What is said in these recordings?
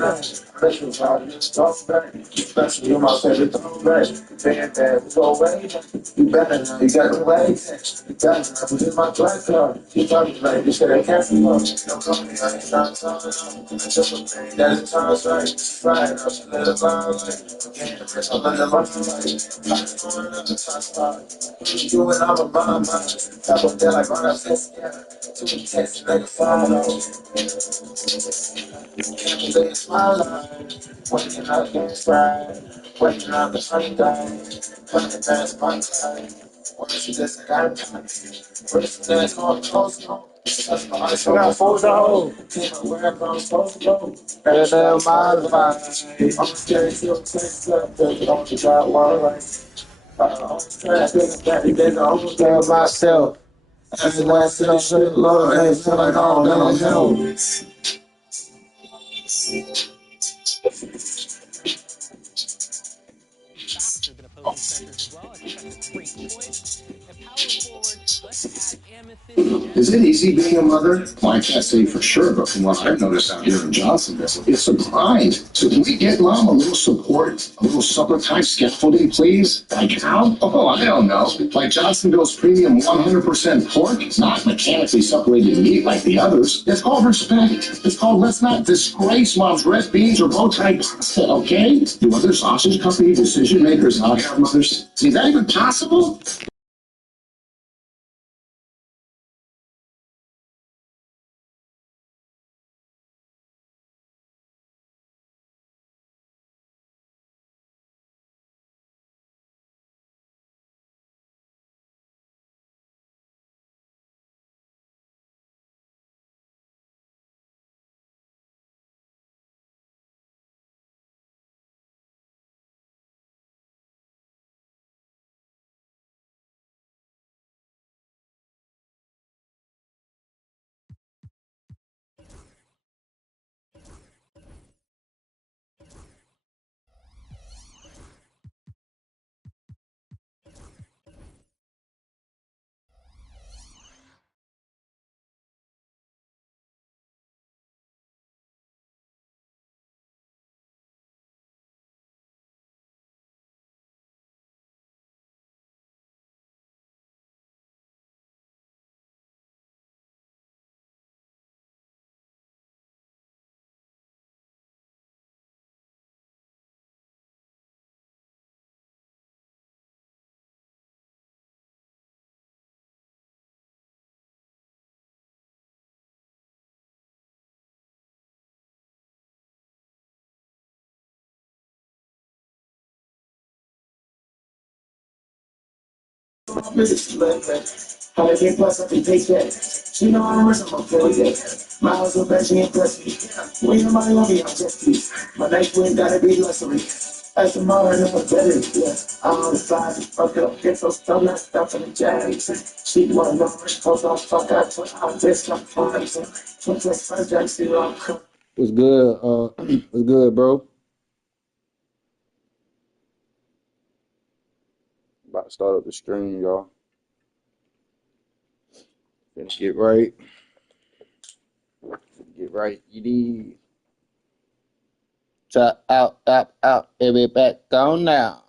Special about it, talk back. Especially you're my favorite throwback. Band that go away. You better now, you got the way. You got it, I'm in my black card. You talking like this shit, I can't see much. Don't call me, I ain't trying to talk. It's just a thing that it sounds right. Right, I should let it lie like. Again, I'm under my light. I'm going up the top spot. You and I'm a bomb, top of that like on a fist, yeah. To be tested like a follow. Can't believe it's my life. Waking up getting fried. Waking up the funny guy. Running past my time. Once you just got time. First dance on close no. That's my eyes. I got 4 dollars. Where I'm supposed to go. Better than my life. I'm scared to text up. They don't got one life. I'm trying to get myself. As the last of shit, Lord, I feel like all that I'm held. Is it easy being a mother? Well, I can't say for sure, but from what I've noticed out here in Johnsonville, it's a grind. So can we get mom a little support, a little supper time scaffolding, please? Like how? Oh, I don't know. Like Johnsonville's premium 100% pork, not mechanically separated meat like the others. It's called respect. It's called let's not disgrace mom's red beans or bow tie pasta, okay? Do other sausage company decision makers not have mothers? Is that even possible? How they get plus up and take that. She know I'm rich, I'm a boy, yeah. My house so bad, she impressed me. When your money on me, I'm just please. My next win gotta be luxury. As the mother, no better, yeah. I'm on the side, fuck up, get so stoned, not stuff in the jazz. She wanna know, hold on, fuck up, I'm just not fine. Just first, I see what I'm cooking. What's good? What's good, bro? About to start up the stream, y'all. Finna get right. Get right. You need. Chop out. Every back on now.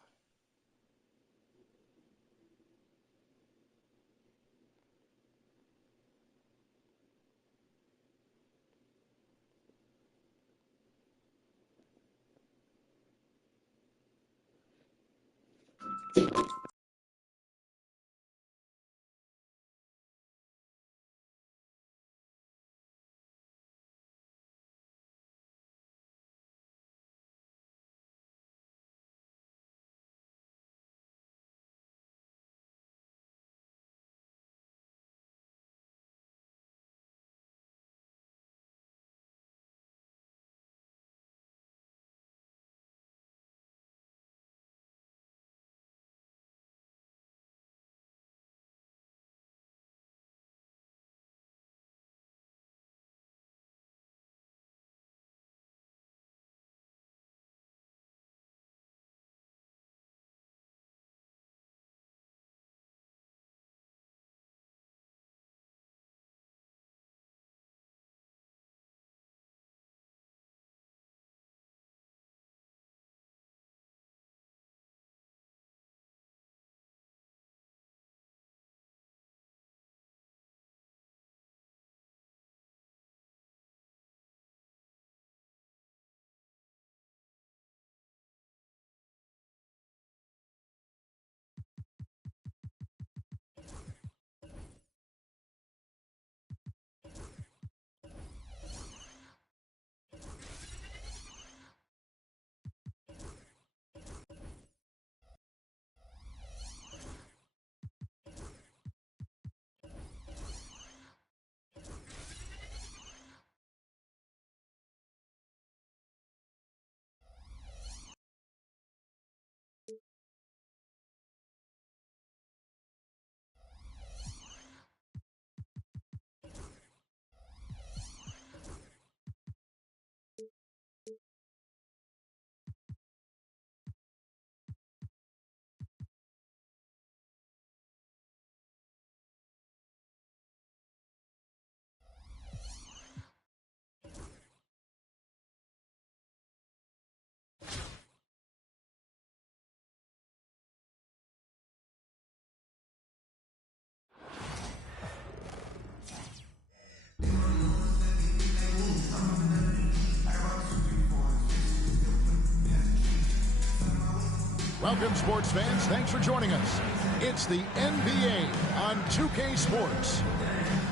Welcome, sports fans. Thanks for joining us. It's the NBA on 2K Sports.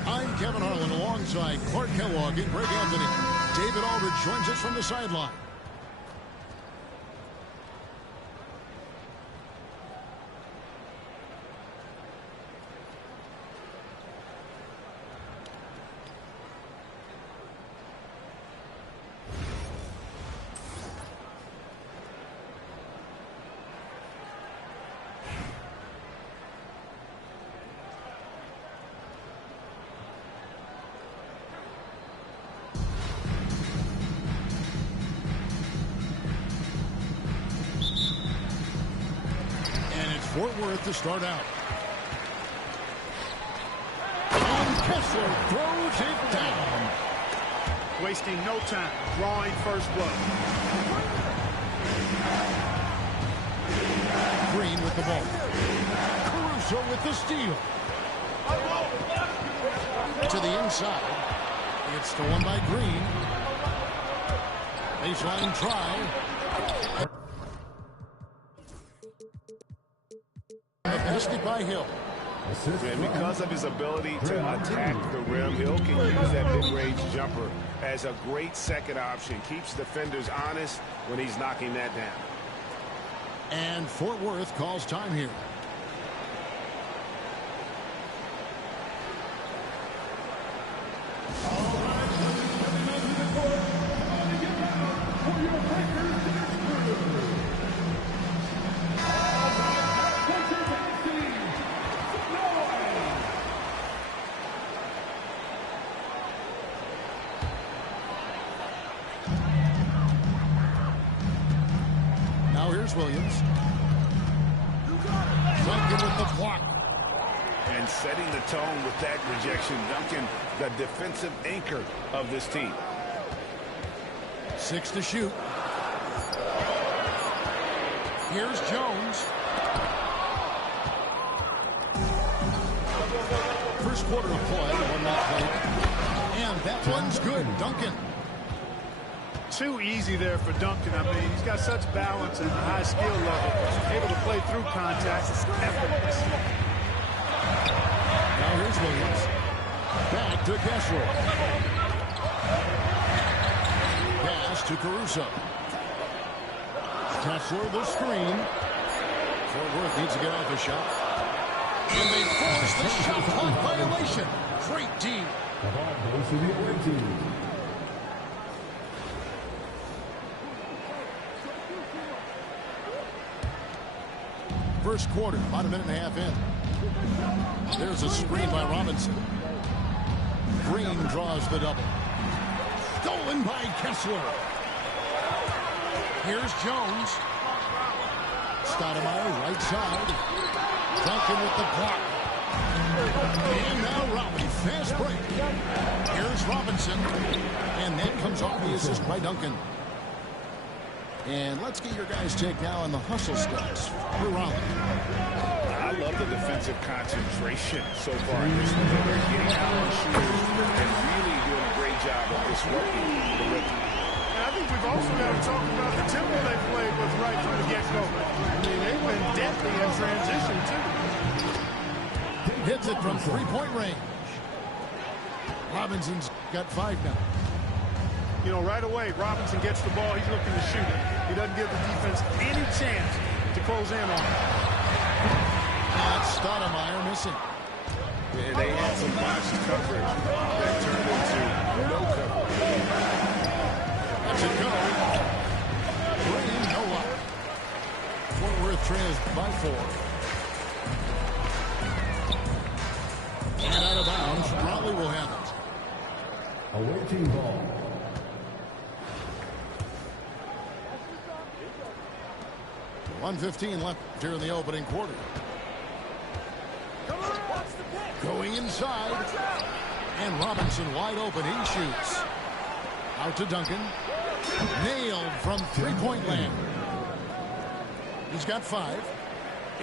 I'm Kevin Harlan alongside Clark Kellogg and Greg Anthony. David Aldridge joins us from the sideline. Fort Worth to start out. And Kessler throws it down. Wasting no time, drawing first blood. Green with the ball. Caruso with the steal. To the inside. It's stolen by Green. Baseline try. Passed it by Hill. And because of his ability to attack the rim, Hill can use that mid-range jumper as a great second option. Keeps defenders honest when he's knocking that down. And Fort Worth calls time here. Williams. Duncan with the block. And setting the tone with that rejection. Duncan, the defensive anchor of this team. 6 to shoot. Here's Jones. First quarter of play, 1-minute play. And that one's good. Duncan. Too easy there for Duncan. I mean, he's got such balance and a high skill level. Able to play through contact. Effortless. Now here's Williams. Back to Kessler. Pass to Caruso. Kessler the screen. Fort Worth needs to get off the shot. And they force the shot clock violation. Great team. The ball goes to the away team. First quarter, about a minute and a half in. There's a screen by Robinson. Green draws the double. Stolen by Kessler. Here's Jones. Stoudemire, right side. Duncan with the block. And now Robbie, fast break. Here's Robinson. And that comes off the assist by Duncan. And let's get your guys' take now on the hustle steps for Raleigh. I love the defensive concentration so far in this one. They're getting out on shooters and really doing a great job of disrupting the rhythm. And I think we've also got to talk about the tempo they played with right from the get-go. I mean, they've been deadly in transition, too. Hits it from three-point range. Robinson's got 5 now. You know, right away, Robinson gets the ball. He's looking to shoot it. He doesn't give the defense any chance to close in on it. And Stoudemire missing. And they had some botched coverage that turned into no coverage. That's a go. Green, no luck. Fort Worth trails by 4. And out of bounds. Raleigh will have it. Away team ball. 1:15 left here in the opening quarter. Going inside. And Robinson wide open. He shoots. Out to Duncan. Nailed from three-point land. He's got 5.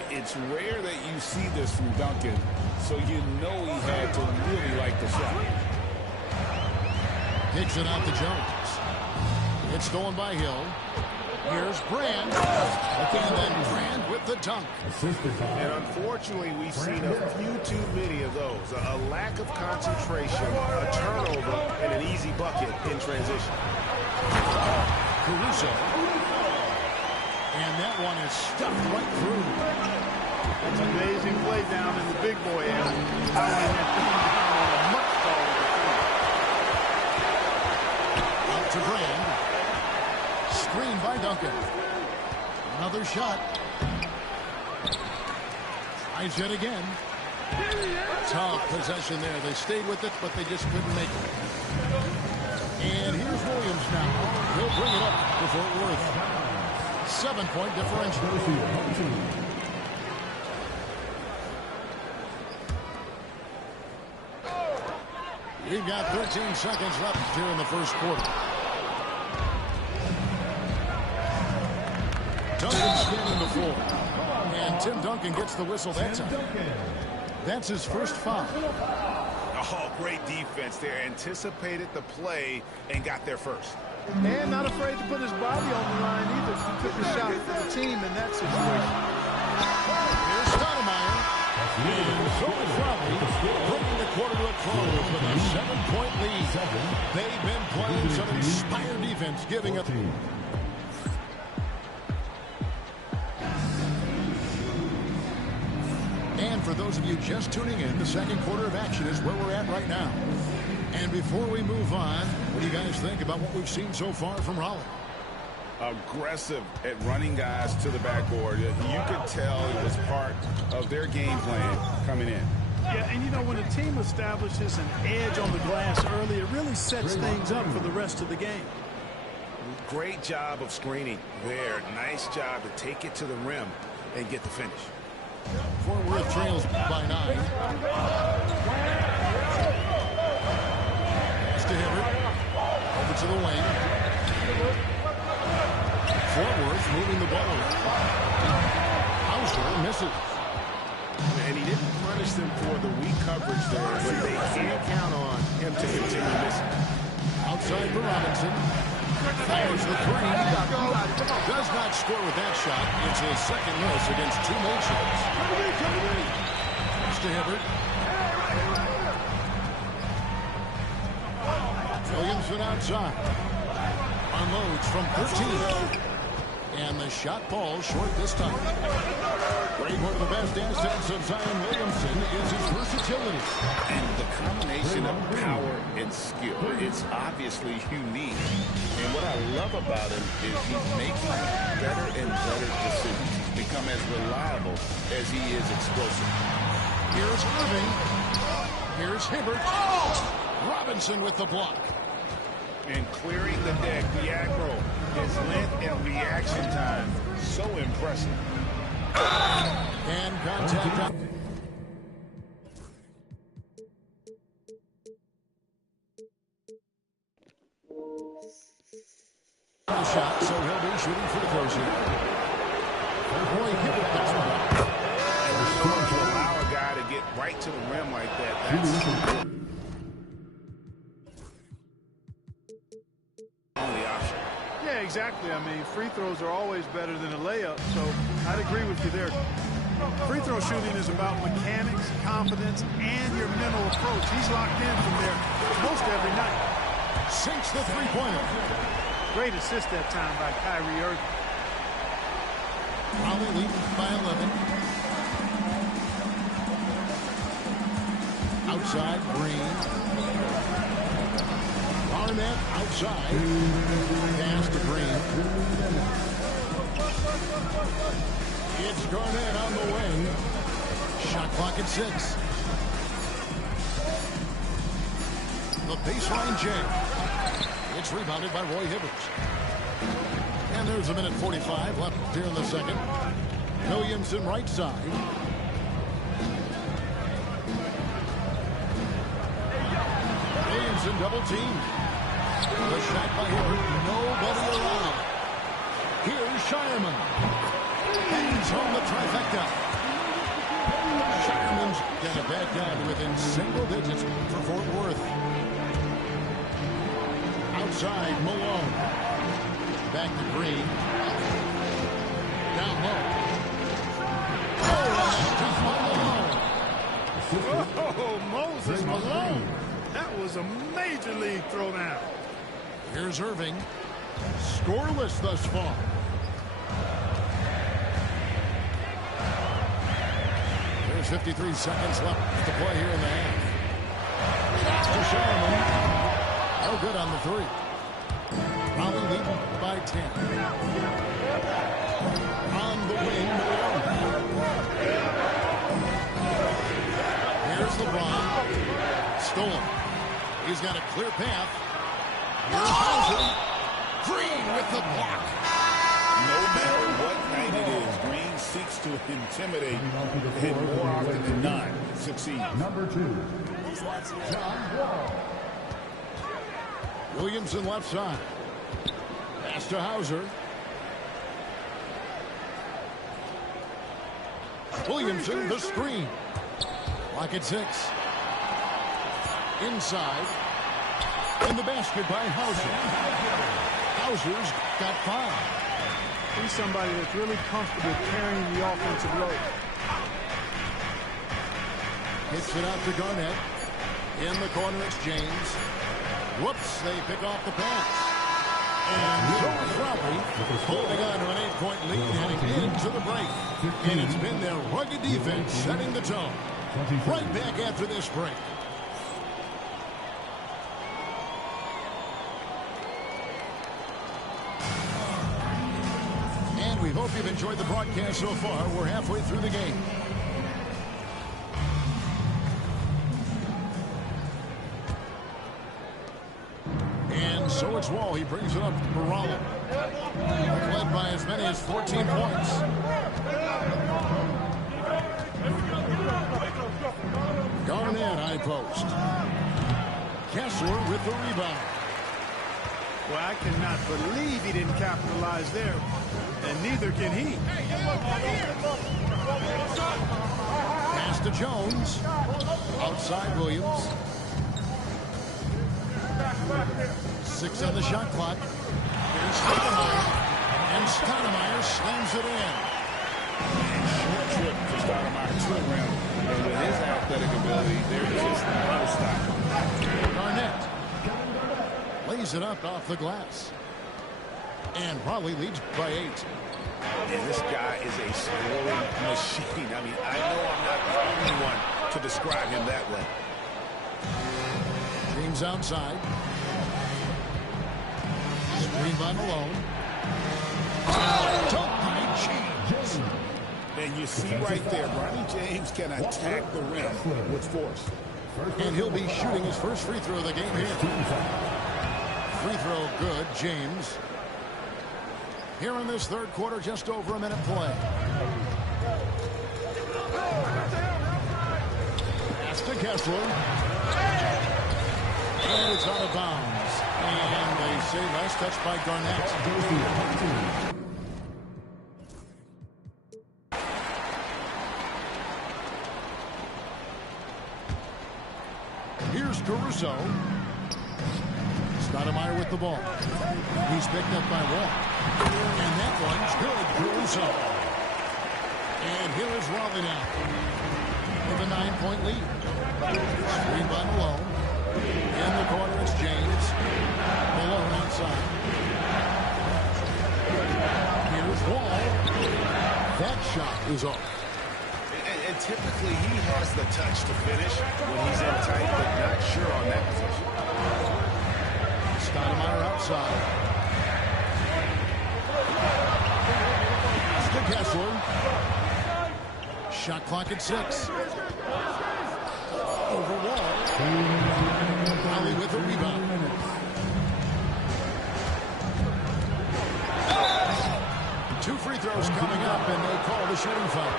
It's rare that you see this from Duncan, so you know he had to really like the shot. Kicks it out to Jones. It's stolen by Hill. Here's Brand. Again, then Brand with the dunk. And unfortunately, we've seen a few too many of those. A lack of concentration, a turnover, and an easy bucket in transition. Caruso. And that one is stuffed right through. That's an amazing play down in the big boy area. Fouling that thing down on a much taller defender. Out to Brand. Screen by Duncan. Another shot. Tries yet again. Tough possession there. They stayed with it, but they just couldn't make it. And here's Williams now. He'll bring it up to Fort Worth. 7-point differential. We've got 13 seconds left here in the first quarter. Duncan scanning the floor. And Tim Duncan gets the whistle that time. That's his first foul. Oh, great defense there. Anticipated the play and got there first. And not afraid to put his body on the line either. He took a shot for the team in that situation. Here's Stoudemire. And so is Robbie, bringing the quarter to a close with a 7-point lead. They've been playing some inspired defense, giving up. And for those of you just tuning in, the second quarter of action is where we're at right now. And before we move on, what do you guys think about what we've seen so far from Raleigh? Aggressive at running guys to the backboard. You could tell it was part of their game plan coming in. Yeah, and you know, when a team establishes an edge on the glass early, it really sets things up for the rest of the game. Great job of screening there. Nice job to take it to the rim and get the finish. Fort Worth trails by 9. Pass to Hibbert. Over to the wing. Fort Worth moving the ball. Hauser misses. And he didn't punish them for the weak coverage there, but they can't count on him to continue missing. Outside for Robinson. Fires the three. Does not score with that shot. It's his second miss against two made shots. Pass to Hibbert. Williamson outside. Unloads from 13. And the shot falls short this time. Great, one of the best assets of Zion Williamson is his versatility. And the combination of power and skill, it's obviously unique. And what I love about him is he's making better and better decisions. He's become as reliable as he is explosive. Here's Irving. Here's Hibbert. Robinson with the block. And clearing the deck, the aggro, his length and reaction time, so impressive. And contact. The shot, so he'll be shooting for the throws here. Boy, Hibbert picks one up. And to allow a guy to get right to the rim like that, that's only option. Yeah, exactly. I mean, free throws are always better than a layup, so I'd agree with you there. Free throw shooting is about mechanics, confidence, and your mental approach. He's locked in from there most every night. Sinks the three-pointer. Great assist that time by Kyrie Irving. Raleigh leading by 11. Outside, Green. Barnett outside. Pass to Green. It's Garnett on the wing. Shot clock at 6. The baseline jam. It's rebounded by Roy Hibbert. And there's a minute 45 left here in the second. Williamson right side. Williamson double team. The shot by Hibbert. Nobody around. Here's Shireman. Hangs home the trifecta. Shireman's got a bad down within single digits for Fort Worth. Outside, Malone. Back to Green. Down low. Oh, Moses Malone. That was a major league throwdown. Here's Irving. Scoreless thus far. There's 53 seconds left to play here in the half. To Sherman. No good on the three. Raleigh leading by 10. On the wing, Malone. Here's LeBron. Stolen. He's got a clear path. Here's Hauser. Green with the block. No matter what night it is, Green seeks to intimidate and more often than not succeed. Number 2. Williamson left side. Pass to Hauser. Williamson the screen. Lock at 6. Inside. In the basket by Hauser. Hauser's got 5. He's somebody that's really comfortable carrying the offensive load. Hits it out to Garnett. In the corner, it's James. Whoops, they pick off the pass. And so is Raleigh holding on to an 8-point lead heading into the break. And it's been their rugged defense setting the tone. Right back after this break. And we hope you've enjoyed the broadcast so far. We're halfway through the game. And so it's Wall. He brings it up for Raleigh. Led by as many as 14 points. Garnett, high post. Kessler with the rebound. Well, I cannot believe he didn't capitalize there. And neither can he. Pass to Jones. Outside Williams. 6 on the shot clock. Here's Stoudemire. And Stoudemire slams it in. Short trip for Stoudemire to the rim. And with his athletic ability, there's just no stopping. Garnett lays it up off the glass. And Raleigh leads by 8. And this guy is a scoring machine. I mean, I know I'm not the only one to describe him that way. James outside. Screen by Malone. Dunk by James. And you see right there, Ronnie James can attack the rim with force. And he'll be shooting his first free throw of the game here. Free throw good, James. Here in this third quarter, just over a minute play. Pass to Kessler. And it's out of bounds. And they say last touch by Garnett. Here's Caruso. Stoudemire with the ball. He's picked up by Wall. And that one's good, Caruso. And here is Raleigh now with a 9-point lead. Screen by Malone. In the corner, it's James. Malone outside. Here's Wall. That shot is off. And typically he has the touch to finish when he's in tight, but not sure on that position. Stoudemire outside. Pass to Kessler. Shot clock at 6. Over Wall. Raleigh with a rebound. Two free throws coming up, and they call the shooting foul.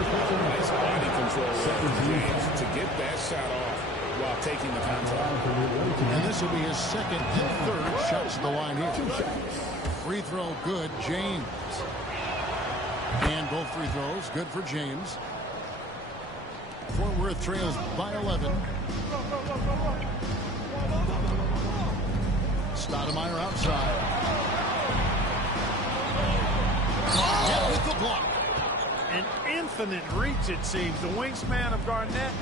Nice body control from James to get that shot off while taking the contact. And this will be his second and third shots at the line here. Free throw good, James. And both free throws good for James. Fort Worth trails by 11. Stoudemire outside. infinite reach, it seems. The wingspan of Garnett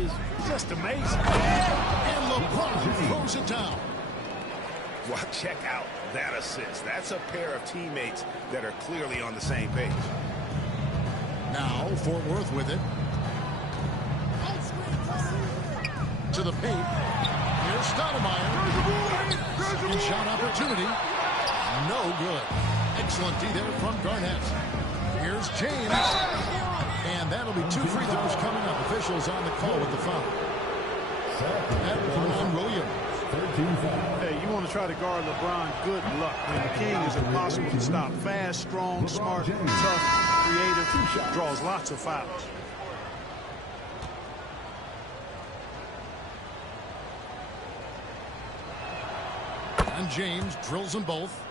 is just amazing. And LeBron throws it down. Well, check out that assist. That's a pair of teammates that are clearly on the same page. Now Fort Worth with it. To the paint. Here's Stoudemire. Second shot opportunity. No good. Excellent D there from Garnett. Here's James. And that'll be 2 free throws coming up. Officials on the call with the foul. That one on Williams. Hey, you want to try to guard LeBron, good luck. I mean, the king is impossible to stop. Fast, strong, smart, tough, creative, draws lots of fouls. And James drills them both.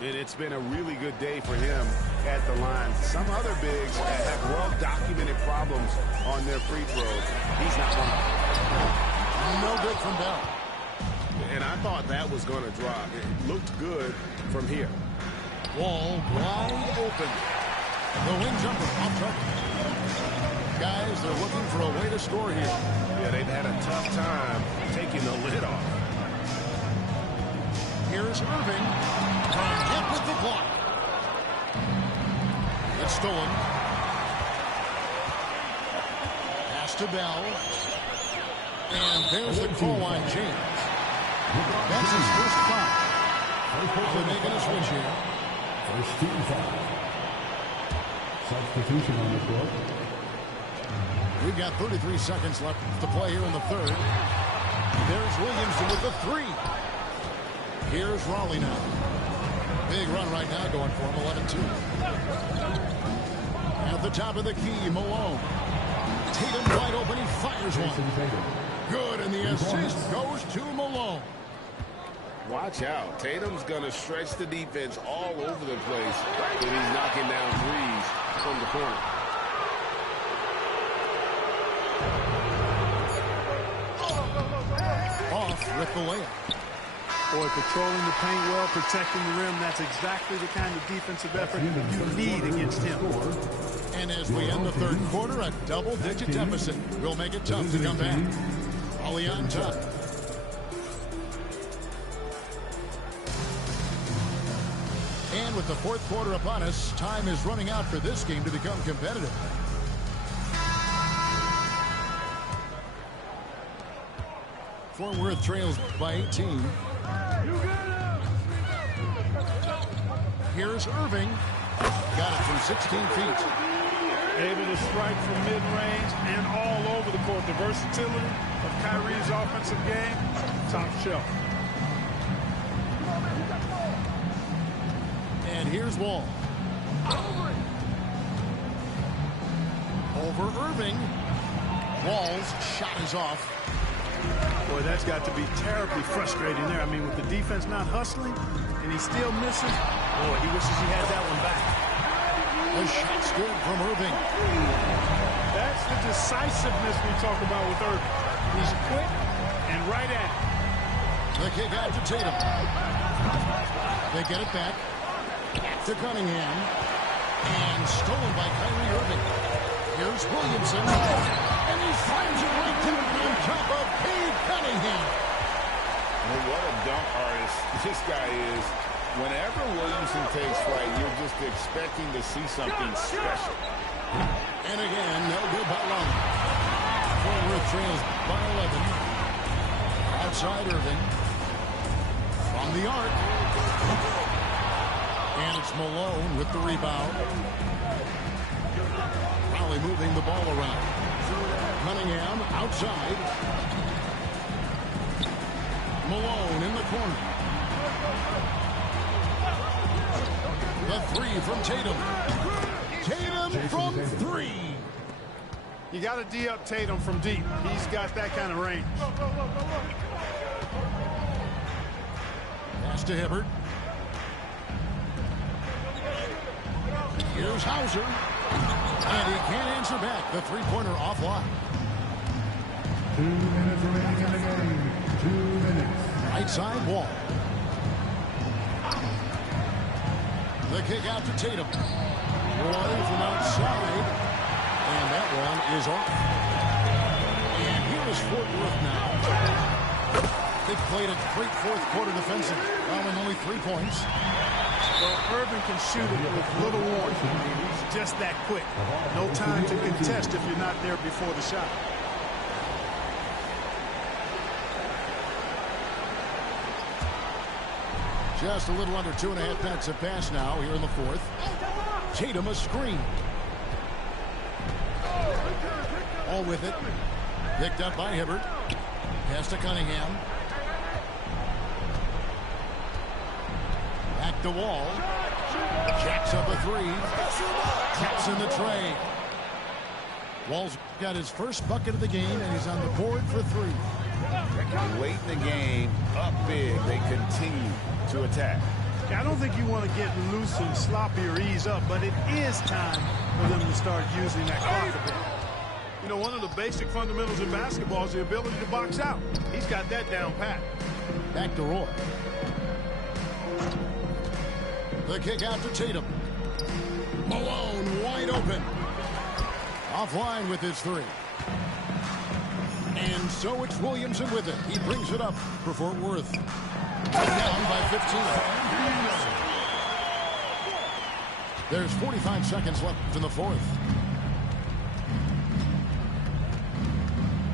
It's been a really good day for him at the line. Some other bigs have well-documented problems on their free throws. He's not one of them. No good from Bell. And I thought that was going to drop. It looked good from here. Wall wide open. The wing jumper off target. Guys, they're looking for a way to score here. Yeah, they've had a tough time taking the lid off. Here's Irving. Hit with the block. It's stolen. Pass to Bell. And there's the call on James. That's his first foul. They're making a switch here. First team foul. Substitution on the court. We've got 33 seconds left to play here in the third. There's Williamson with the 3. Here's Raleigh now. Big run right now going for him, 11-2. At the top of the key, Malone. Tatum wide open, he fires one. Good, and the assist goes to Malone. Watch out. Tatum's going to stretch the defense all over the place when he's knocking down threes from the corner. Off with the layup. Boy, patrolling the paint well, protecting the rim. That's exactly the kind of defensive effort you need against him. And as we end the third quarter, a double-digit deficit will make it tough to come back. Raleigh on top. And with the fourth quarter upon us, time is running out for this game to become competitive. Fort Worth trails by 18. Here's Irving. Got it from 16 feet. Able to strike from mid-range and all over the court. The versatility of Kyrie's offensive game, top shelf. And here's Wall. Over Irving. Wall's shot is off. Boy, that's got to be terribly frustrating there. I mean, with the defense not hustling and he still misses, boy, he wishes he had that one back. The shot's good from Irving. That's the decisiveness we talk about with Irving. He's quick and right at it. The kick out to Tatum. They get it back to Cunningham. And stolen by Kyrie Irving. Here's Williamson. And he finds it right down on top of Cade Cunningham. Well, what a dunk artist this guy is. Whenever Williamson takes flight, you're just expecting to see something special. And again, no good by Raleigh. Fort Worth trails by 11. Outside Irving. From the arc. And it's Malone with the rebound. Raleigh moving the ball around. Cunningham outside. Malone in the corner. The 3 from Tatum. Tatum from 3. You got to D-up Tatum from deep. He's got that kind of range. Pass to Hibbert. Here's Hauser. And he can't answer back. The three-pointer offline. 2 minutes remaining in the game. 2 minutes. Right side Wall. The kick out to Tatum. Roy from outside. And that one is off. And here is Fort Worth now. They played a great fourth quarter defensive, allowing only 3 points. Well, Irvin can shoot it with little warning. He's just that quick. No time to contest if you're not there before the shot. Just a little under 2.5 minutes have passed now here in the fourth. Tatum a screen. All with it. Picked up by Hibbert. Pass to Cunningham. Back to Wall. Jacks up a three. Traps in the tray. Wall's got his first bucket of the game, and he's on the board for 3. Late in the game, up big, they continue to attack. I don't think you want to get loose and sloppy or ease up, but it is time for them to start using that clock a bit. You know, one of the basic fundamentals in basketball is the ability to box out. He's got that down pat. Back to Roy. The kick out to Tatum. Malone wide open. Offline with his 3. And so it's Williamson with it. He brings it up for Fort Worth. Down by 15. There's 45 seconds left in the fourth.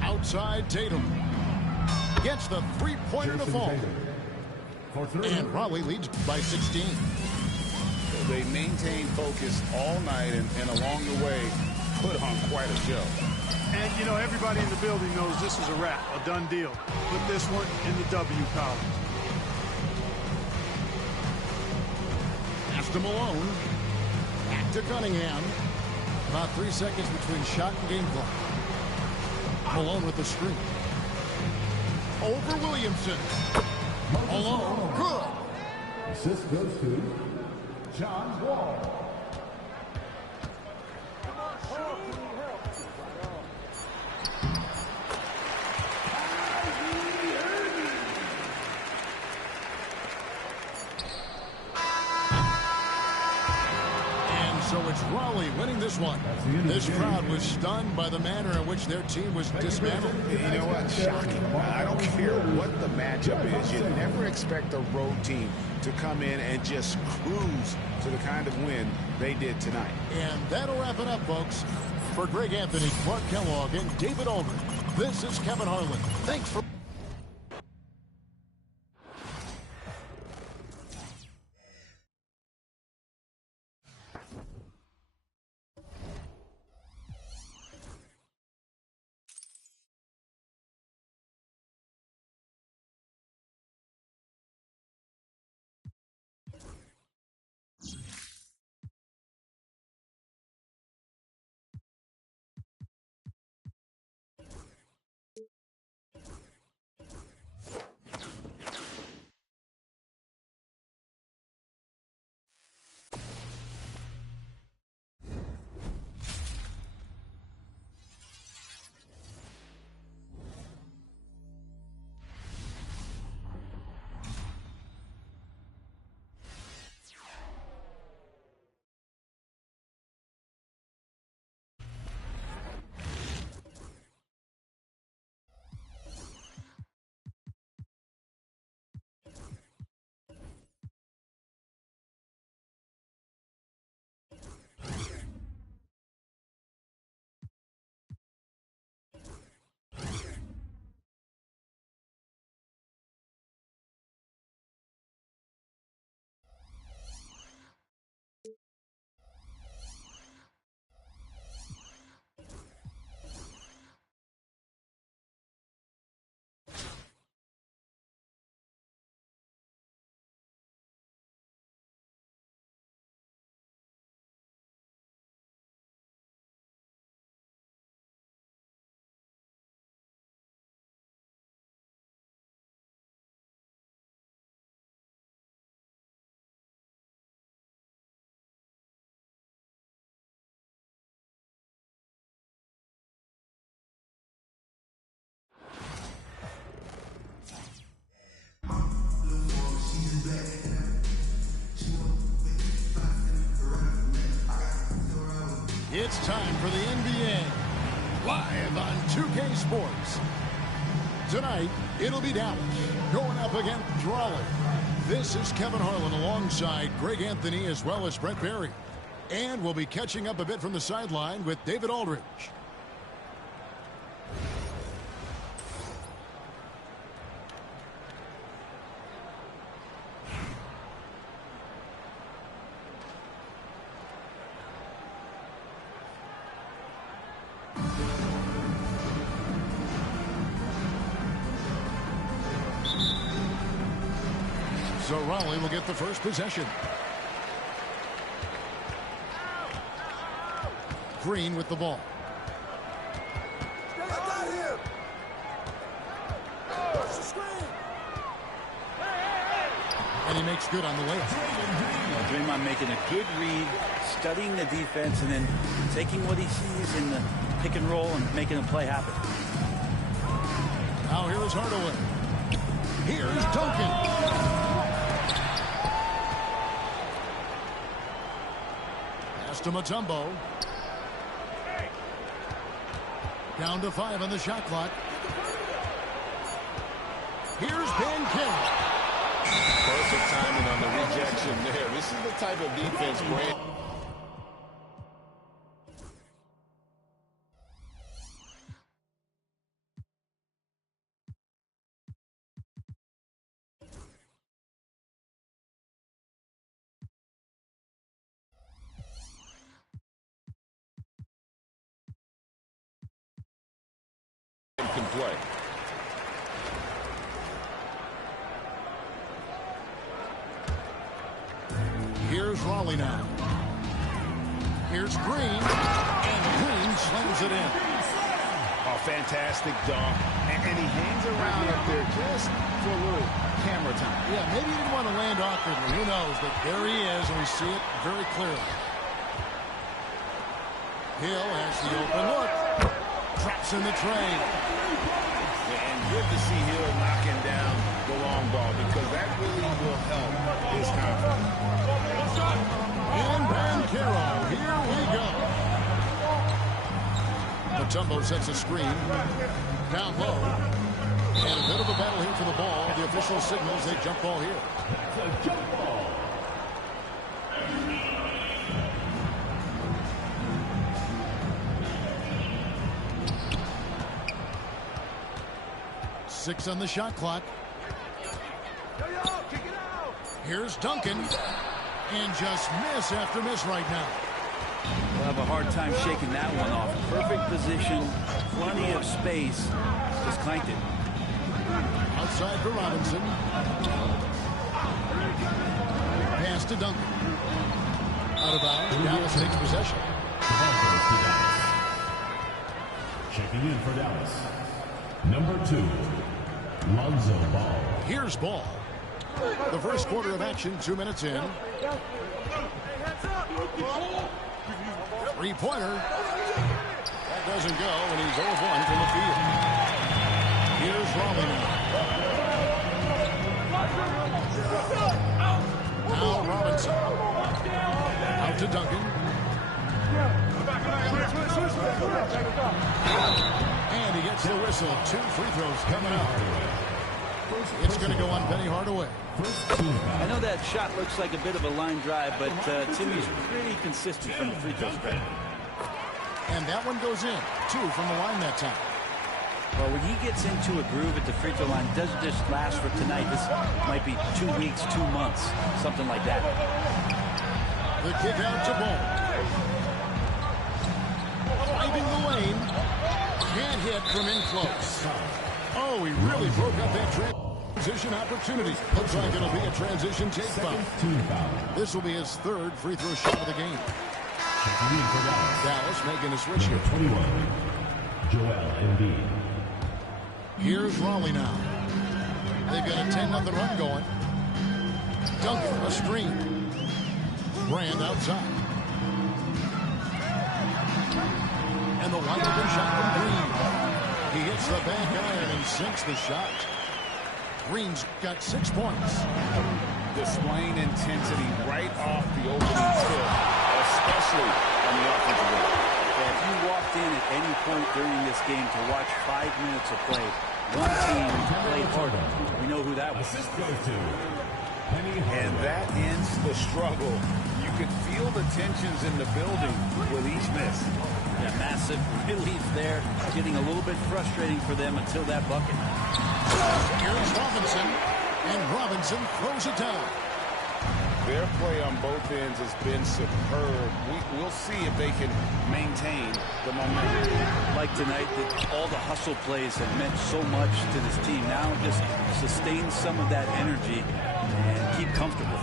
Outside Tatum. Gets the three-pointer to fall. And Raleigh leads by 16. They maintained focus all night and along the way put on quite a show. And, you know, everybody in the building knows this is a wrap, a done deal. Put this one in the W column. Pass to Malone. Back to Cunningham. About 3 seconds between shot and game clock. Malone with the screen. Over Williamson. Malone. Good. Assist goes to John Wall. So it's Raleigh winning this one. This crowd was stunned by the manner in which their team was dismantled. You know what? Shocking. I don't care what the matchup is. You never expect a road team to come in and just cruise to the kind of win they did tonight. And that'll wrap it up, folks. For Greg Anthony, Clark Kellogg, and David Aldridge, this is Kevin Harlan. Thanks for... It's time for the NBA, live on 2K Sports. Tonight, it'll be Dallas going up against Raleigh. This is Kevin Harlan alongside Greg Anthony as well as Brett Berry. And we'll be catching up a bit from the sideline with David Aldridge. So Raleigh will get the first possession. Green with the ball. And he makes good on the layup. Draymond making a good read, studying the defense, and then taking what he sees in the pick and roll and making a play happen. Now here is Hardaway. Here's Duncan. To Mutombo. Down to 5 on the shot clock. Here's Ben King. Perfect timing on the rejection there. This is the type of defense Grant. Can play. Here's Raleigh now. Here's Green, and Green slams it in. Oh, fantastic dunk. And he hangs around up there just for a little camera time. Yeah, maybe he didn't want to land awkwardly. Who knows? But there he is, and we see it very clearly. Hill has the open look. Drops in the tray. And good to see Hill knocking down the long ball because that really will help his confidence. And Banchero, here we go. Mutombo sets a screen. Down low. And a bit of a battle here for the ball. The official signals a jump ball here. Jump ball. 6 on the shot clock. Here's Duncan. And just miss after miss right now. We'll have a hard time shaking that one off. Perfect position, plenty of space. Just clanked it. Outside for Robinson. Pass to Duncan. Out of bounds. Dallas takes possession. Checking in for Dallas. Number 2, Lonzo Ball. Here's Ball. The first quarter of action, 2 minutes in. Three-pointer. That doesn't go, and he's 0 of 1 from the field. Here's Raleigh now. Now Robinson. Out to Duncan. And he gets the whistle. 2 free throws coming out. It's going to go on Penny Hardaway. I know that shot looks like a bit of a line drive, but Timmy's pretty consistent from the free throw spread. And that one goes in. 2 from the line that time. Well, when he gets into a groove at the free throw line, it doesn't just last for tonight. This might be 2 weeks, 2 months, something like that. The kick out to Ball. Driving the lane. Can't hit from in close. Oh, he really broke up that transition opportunity. Looks like it'll be a transition take foul. This will be his 3rd free throw shot of the game. Dallas making a switch here. 21, Joel Embiid. Here's Raleigh now. They've got a 10-0 run going. Duncan, a screen. Brand outside. And the wide-open shot from Green. He hits the back iron and sinks the shot. Green's got 6 points. Displaying intensity right off the opening tip, especially on the offensive end. in at any point during this game to watch 5 minutes of play. One team played harder. We know who that was. And that ends the struggle. You could feel the tensions in the building with each miss. Yeah, massive relief there. Getting a little bit frustrating for them until that bucket. Here's Robinson, and Robinson throws it down. Their play on both ends has been superb. We'll see if they can maintain the momentum. Like tonight, all the hustle plays have meant so much to this team. Now just sustain some of that energy and keep comfortable.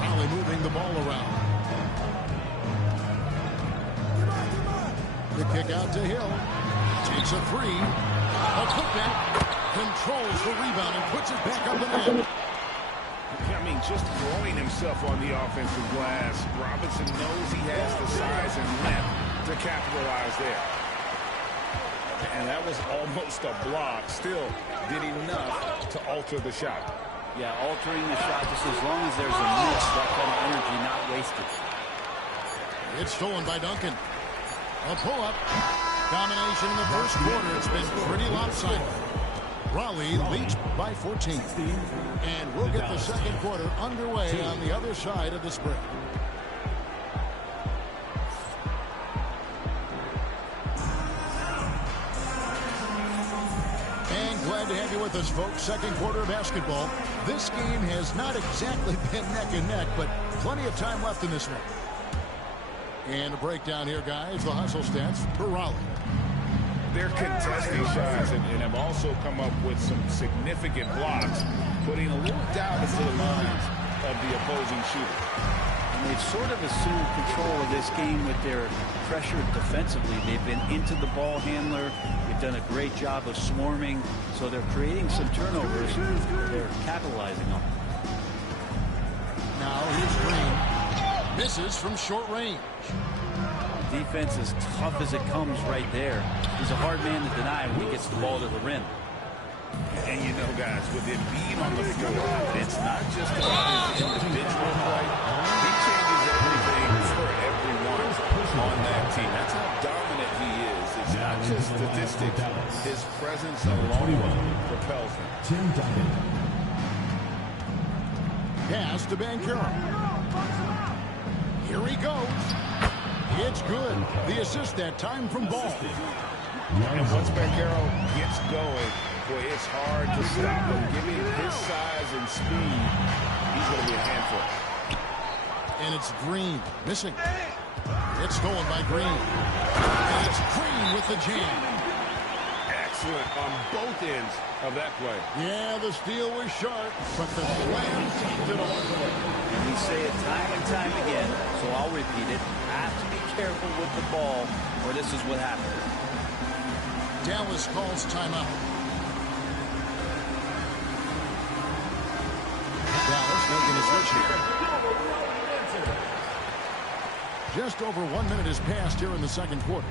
Raleigh moving the ball around. The kick out to Hill. Takes a three. A putback. Controls the rebound and puts it back up and in. I mean, just throwing himself on the offensive glass. Robinson knows he has the size and length to capitalize there. And that was almost a block. Still did enough to alter the shot. Yeah, altering the shot just as long as there's a miss, that kind of energy not wasted. It's stolen by Duncan. A pull-up. Domination in the first quarter. It's been pretty lopsided. Raleigh leads by 14. And we'll get the second quarter underway on the other side of this break. And glad to have you with us, folks. Second quarter of basketball. This game has not exactly been neck and neck, but plenty of time left in this one. And a breakdown here, guys. The hustle stats for Raleigh. They're contesting shots and have also come up with some significant blocks, putting a little doubt into the minds of the opposing shooter. And they've sort of assumed control of this game with their pressure defensively. They've been into the ball handler. They've done a great job of swarming, so they're creating some turnovers. They're capitalizing on. Now here's Green. Misses from short range. Defense as tough as it comes right there. He's a hard man to deny when he gets the ball to the rim. And you know, guys, with him being on the floor, it's not just about his individual play. He changes everything for everyone on that team. That's how dominant he is. It's not just statistics. His presence alone propels him. Pass to Bankero. Here he goes. It's good. The assist that time from Ball. And once Bankero gets going, boy, it's hard to stop him. Given his size and speed, he's going to be a handful. And it's Green missing. It's stolen by Green. And it's Green with the jam. Excellent on both ends of that play. Yeah, the steal was sharp, but the slam kept it all the way. And we say it time and time again, so I'll repeat it. Have to be careful with the ball, or this is what happens. Dallas calls timeout. Dallas making a switch here. Just over 1 minute has passed here in the second quarter.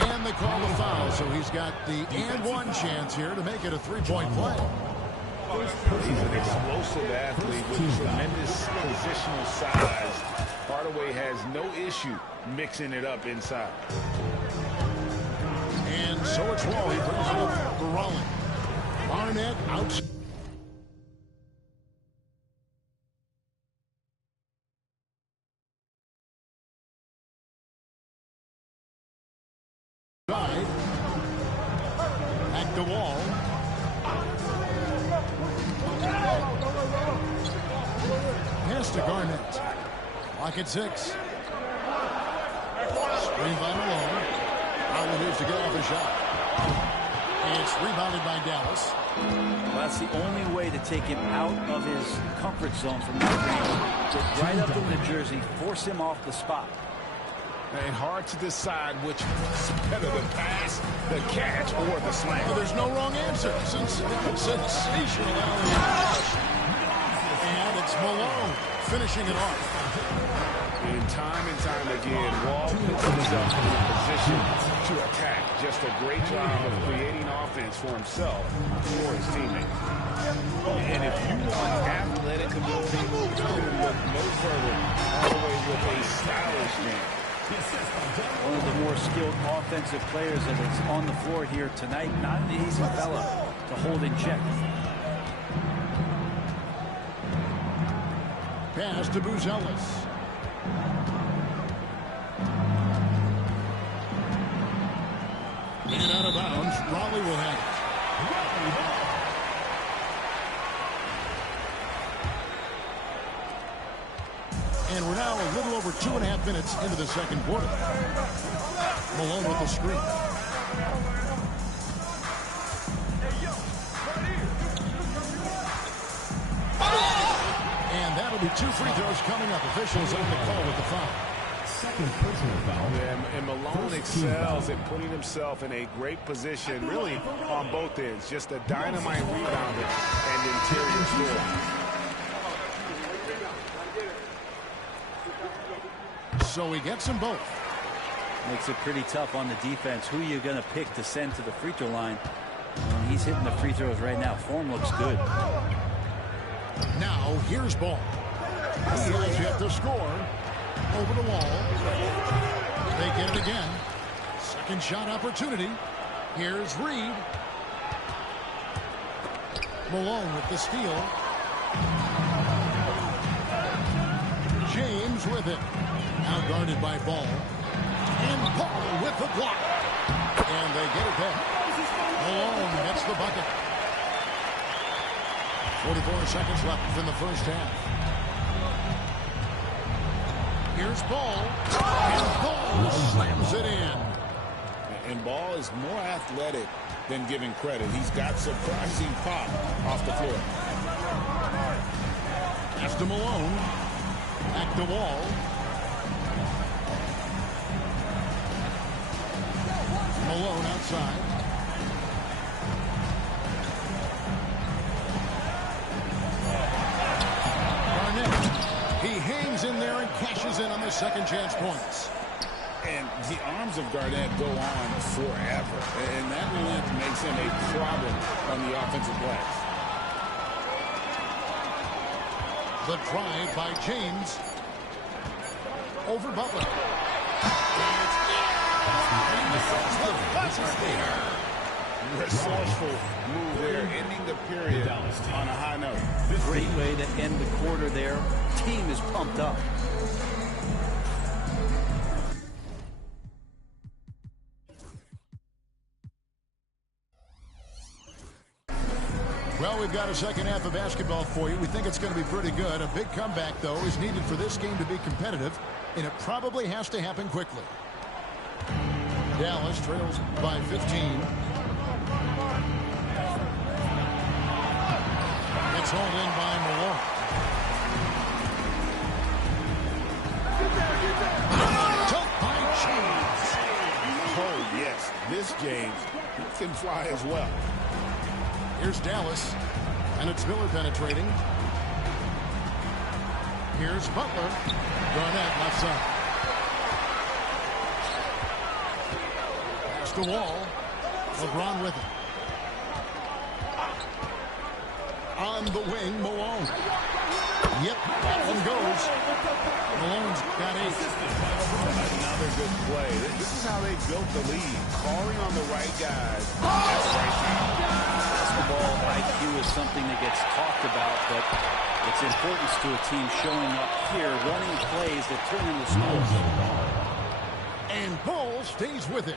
And they call the foul, so he's got the and one chance here to make it a three-point play. He's an explosive athlete with tremendous positional size. Hardaway has no issue mixing it up inside. And so it's Wall. He brings it up for Raleigh. Barnett out. Back to Wall. Pass to Garnett. Lock at 6. Screen by Malone. Howard needs to get off a shot. And it's rebounded by Dallas. Well, that's the only way to take him out of his comfort zone from that range. Get right up in the jersey, force him off the spot. And hard to decide which is better, the pass, the catch, or the slam. Well, there's no wrong answer. Sensational alley. And it's Malone finishing it off. And time again, Wall puts himself in a position to attack. Just a great job of creating offense for himself or his teammates. And if you want athletic ability, it's going to look most further, all the way with a stylish game. One of the more skilled offensive players that is on the floor here tonight. Not an easy fella to hold in check. Pass to Buzelis. Get it out of bounds. Raleigh will have it. And we're now a little over 2.5 minutes into the second quarter. Malone with the screen. And that'll be 2 free throws coming up. Officials on the call with the foul. Second personal foul. Yeah, and Malone excels at putting himself in a great position, really on both ends. Just a dynamite rebounder and interior scorer. So he gets them both. Makes it pretty tough on the defense. Who are you going to pick to send to the free throw line? Well, he's hitting the free throws right now. Form looks good. Now here's Ball. He has yet to score. Over the wall. They get it again. Second shot opportunity. Here's Reed. Malone with the steal. James with it. Now guarded by Ball. And Ball with the block. And they get it back. Malone gets the bucket. 44 seconds left in the first half. Here's Ball. And Ball slams it in. And Ball is more athletic than giving credit. He's got surprising pop off the floor. Pass to Malone. Back to Wall. Malone outside. Garnett. He hangs in there and cashes in on the second chance points. And the arms of Garnett go on forever. And that length makes him a problem on the offensive glass. The drive by James. Over Butler. Resourceful move there, ending the period on a high note. Great way to end the quarter there. Team is pumped up. Well, we've got a second half of basketball for you. We think it's going to be pretty good. A big comeback, though, is needed for this game to be competitive, and it probably has to happen quickly. Dallas trails by 15. It's hauled in by Malone. Took by James. Oh, yes. This James can fly as well. Here's Dallas, and it's Miller penetrating. Here's Butler. Garnett left side. Pass the Wall. LeBron with it. On the wing, Malone. Yep, that one goes. Malone's got 8. Another good play. This is how they built the lead. Calling on the right guys at the right time. Basketball IQ is something that gets talked about, but its importance to a team showing up here, running plays that turn into scores. And Ball stays with it.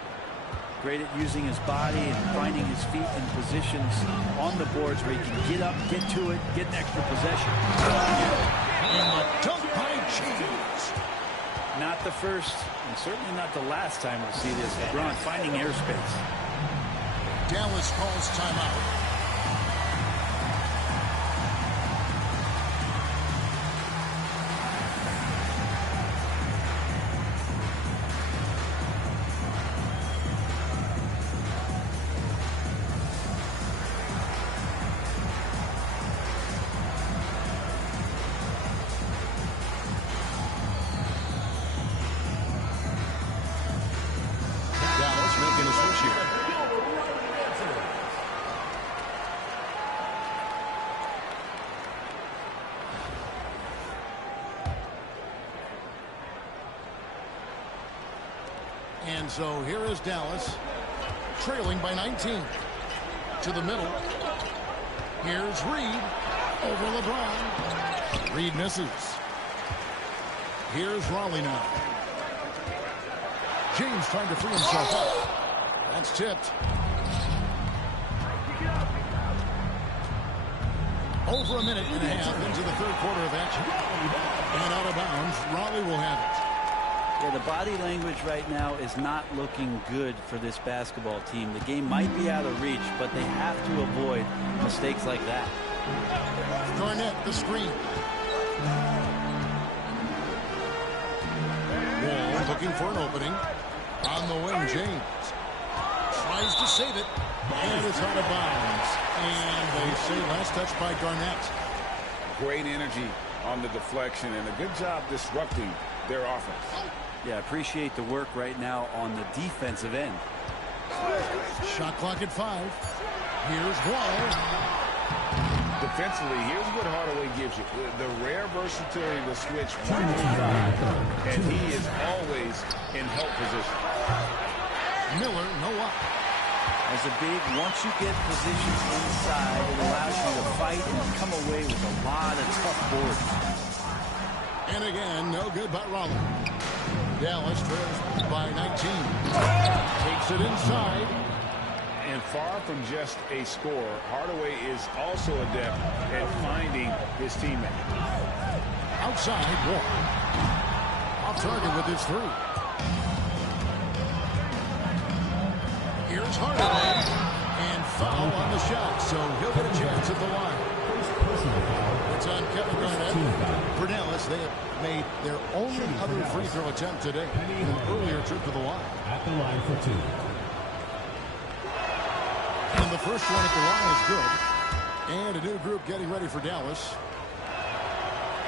Great at using his body and finding his feet in positions on the boards where he can get up, get to it, get an extra possession. And the dunk by James. Not the first, and certainly not the last time we'll see this. LeBron finding airspace. Dallas calls timeout. And so here is Dallas, trailing by 19. To the middle. Here's Reed over LeBron. Reed misses. Here's Raleigh now. James trying to free himself up. That's tipped. Over a minute and a half into the third quarter of action. And out of bounds, Raleigh will have it. Yeah, the body language right now is not looking good for this basketball team. The game might be out of reach, but they have to avoid mistakes like that. Garnett, the screen. Wall looking for an opening. On the wing, James. Tries to save it. And it's out of bounds. And they say last touch by Garnett. Great energy on the deflection and a good job disrupting their offense. Yeah, appreciate the work right now on the defensive end. Shot clock at 5. Here's Wall. Defensively, here's what Hardaway gives you. The rare versatility to switch 1-5, and he is always in help position. Miller, no up. As a big, once you get positions inside, it allows you to fight and come away with a lot of tough boards. And again, no good by Raleigh. Dallas trails by 19. Takes it inside. And far from just a scorer, Hardaway is also adept at finding his teammate. Outside, Wall. Off target with his 3. Here's Hardaway. And foul on the shot, so he'll get a chance at the line. It's on Kevin Garnett. For Dallas, they have made their only other free throw attempt today. An earlier trip to the line. At the line for 2. And the first one at the line is good. And a new group getting ready for Dallas.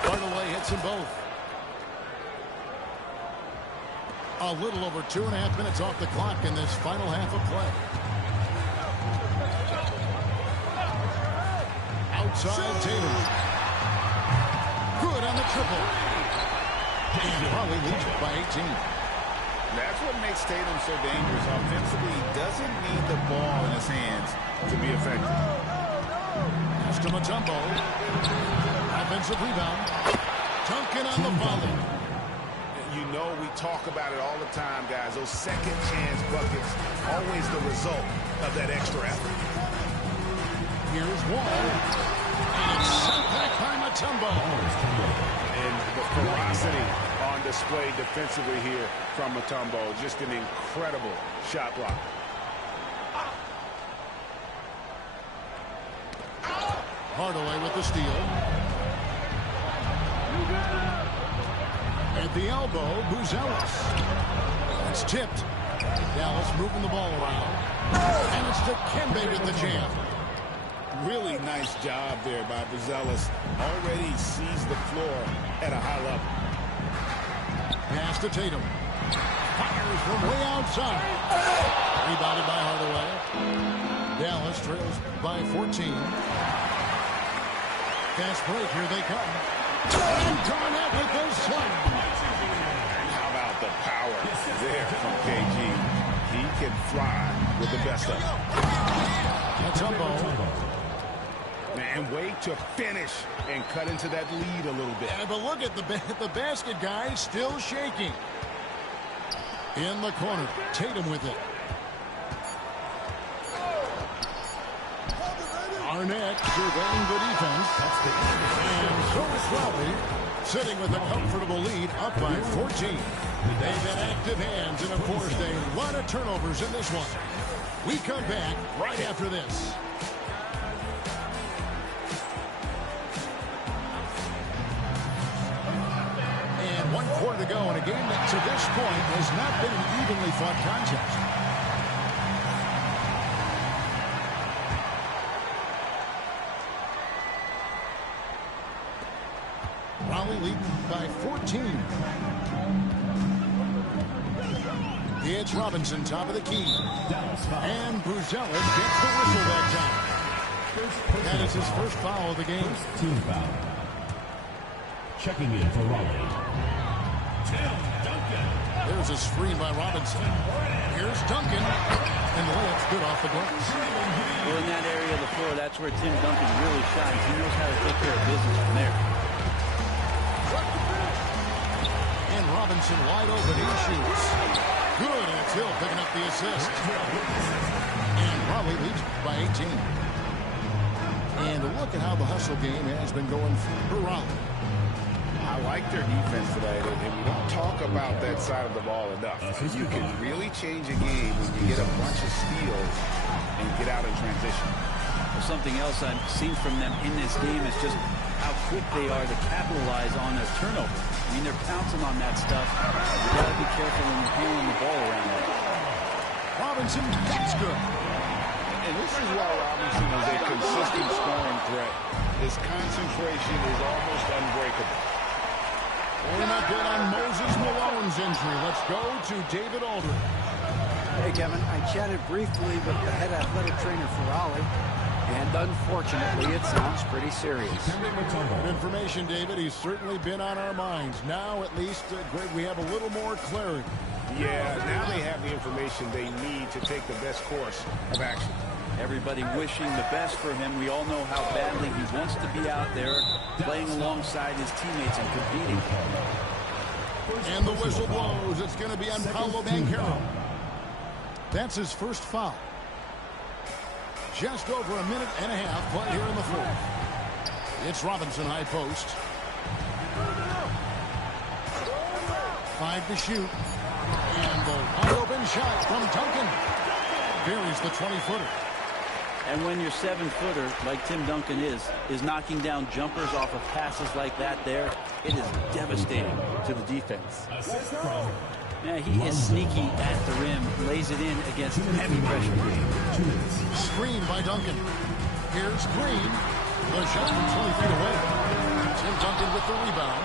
Hardaway hits them both. A little over 2.5 minutes off the clock in this final half of play. Outside Tatum. Good on the triple. And Raleigh leads by 18. That's what makes Tatum so dangerous. Offensively, he doesn't need the ball in his hands to be effective. Pass to Mutombo. Offensive rebound. Duncan on the volley. You know we talk about it all the time, guys. Those second chance buckets, always the result of that extra effort. Here's Wall. And it's sent back by Mutombo. And the ferocity on display defensively here from Mutombo. Just an incredible shot block. Hardaway with the steal. At the elbow, Buzelis. It's tipped. Dallas moving the ball around. And it's Dikembe with the jam. Really nice job there by Buzelis. Already sees the floor at a high level. Pass to Tatum. Fires from way outside. Rebounded by Hardaway. Dallas trails by 14. Fast break, here they come. And Garnett with the slam. How about the power there from KG? He can fly with the best of them. Mutombo. And wait to finish and cut into that lead a little bit. Yeah, but look at the basket, guys, still shaking. In the corner, Tatum with it. Arnett surveying the defense. And so is Raleigh, sitting with a comfortable lead, up by 14. They've had active hands, and of course, a lot of turnovers in this one. We come back right after this. And 1 quarter to go in a game that to this point has not been an evenly fought contest. Raleigh leading by 14. It's Robinson, top of the key. And Buzelis gets the whistle that time. That is his first foul of the game. Team foul. Checking in for Raleigh. Tim Duncan. There's a screen by Robinson. Here's Duncan. And the layup's good off the glass. Well, in that area of the floor, that's where Tim Duncan really shines. He knows how to take care of business from there. And Robinson wide open. He shoots. Good, and it's Hill picking up the assist. And Raleigh leads by 18. And look at how the hustle game has been going for Raleigh. I like their defense today, and we don't talk about that side of the ball enough. You can really change a game when you get a bunch of steals and get out in transition. Well, something else I've seen from them in this game is just how quick they are to capitalize on their turnovers. I mean, they're pouncing on that stuff. You got to be careful when you're handling the ball around there. Robinson, that's good. And this is why Robinson is a consistent scoring threat. His concentration is almost unbreakable. We're not good on Moses Malone's injury. Let's go to David Aldridge. Hey, Kevin, I chatted briefly with the head athletic trainer for Raleigh, and unfortunately, it sounds pretty serious. Good information, David. He's certainly been on our minds. Now, at least, Greg, we have a little more clarity. Yeah, now they have the information they need to take the best course of action. Everybody wishing the best for him. We all know how badly he wants to be out there playing alongside his teammates and competing. And the whistle blows. It's going to be on Paolo Banchero. That's his first foul. Just over a minute and a half play here in the fourth. It's Robinson high post. 5 to shoot. And the wide open shot from Duncan. Buries the 20-footer. And when your 7-footer, like Tim Duncan is knocking down jumpers off of passes like that there, it is devastating to the defense. Yeah, he is sneaky at the rim, lays it in against heavy pressure. Screen by Duncan. Here's Green. The shot from 20 feet away. Tim Duncan with the rebound.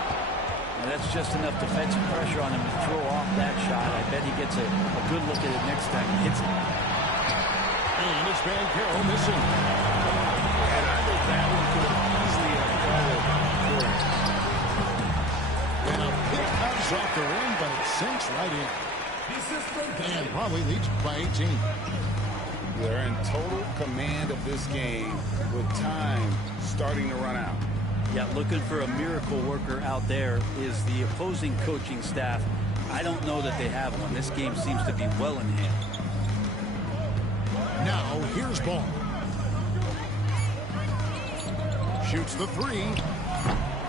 And that's just enough defensive pressure on him to throw off that shot. I bet he gets a good look at it next time he hits it. And it's Banchero missing. And I think that one could have easily have fallen for him. And a pick comes off the rim, but it sinks right in. And Raleigh leads by 18. They're in total command of this game with time starting to run out. Yeah, looking for a miracle worker out there is the opposing coaching staff. I don't know that they have one. This game seems to be well in hand. Now, here's Ball. Shoots the 3.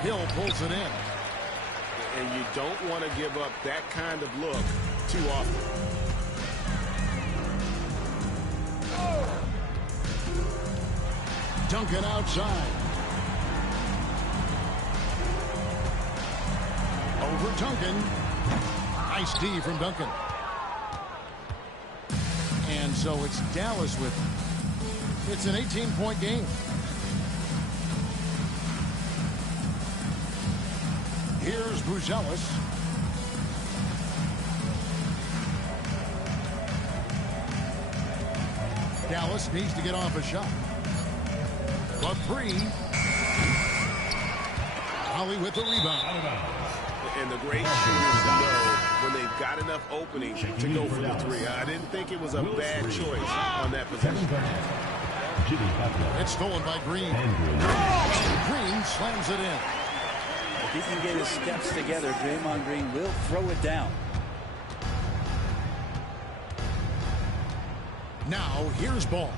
Hill pulls it in. And you don't want to give up that kind of look too often. Duncan outside. Over Duncan. Nice D from Duncan. And so it's Dallas with it. It's an 18-point game. Here's Buzelis. Dallas needs to get off a shot. The 3. Holly with the rebound. And the great shooters know when they've got enough opening to go for the 3. I didn't think it was a bad choice on that possession. It's stolen by Green. Green slams it in. If he can get his steps together, Draymond Green will throw it down. Now, here's Ball.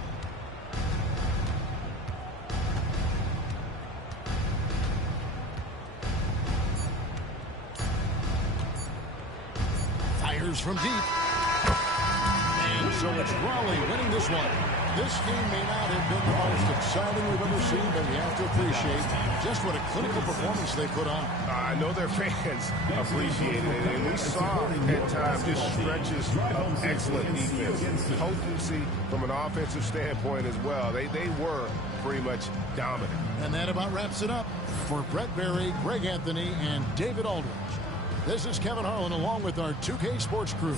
Fires from deep. And so it's Raleigh winning this one. This game may not have been the most exciting we've ever seen, but you have to appreciate just what a clinical performance they put on. I know their fans appreciated it, and we saw at times just stretches of excellent defense. Potency from an offensive standpoint as well. They were pretty much dominant. And that about wraps it up. For Brett Berry, Greg Anthony, and David Aldridge, this is Kevin Harlan along with our 2K Sports crew.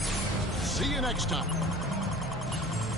See you next time.